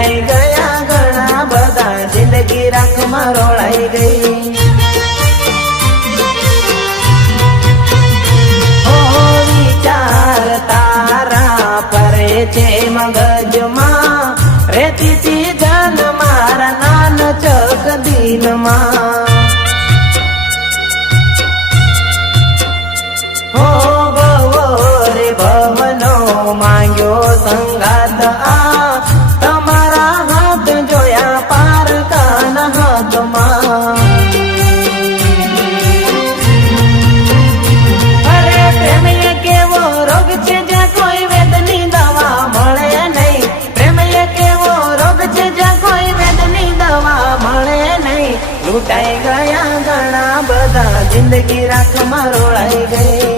લૂંટાઈ ગયા ઘણા બધા, જિંદગી રાખમાં રોળાઈ ગઈ. વિચાર તારા પરે છે મગજમાં, રેતી થી જન મારા નાન ચક દિલમાં. હો ભવો રે ભવનો માંગ્યો સંગાત આ, તમારા હાથ જોયા પારકાના હાથમાં. લૂંટાઈ ગયા ઘણા બધા, જિંદગી રાખમાં રોળાઈ ગઈ.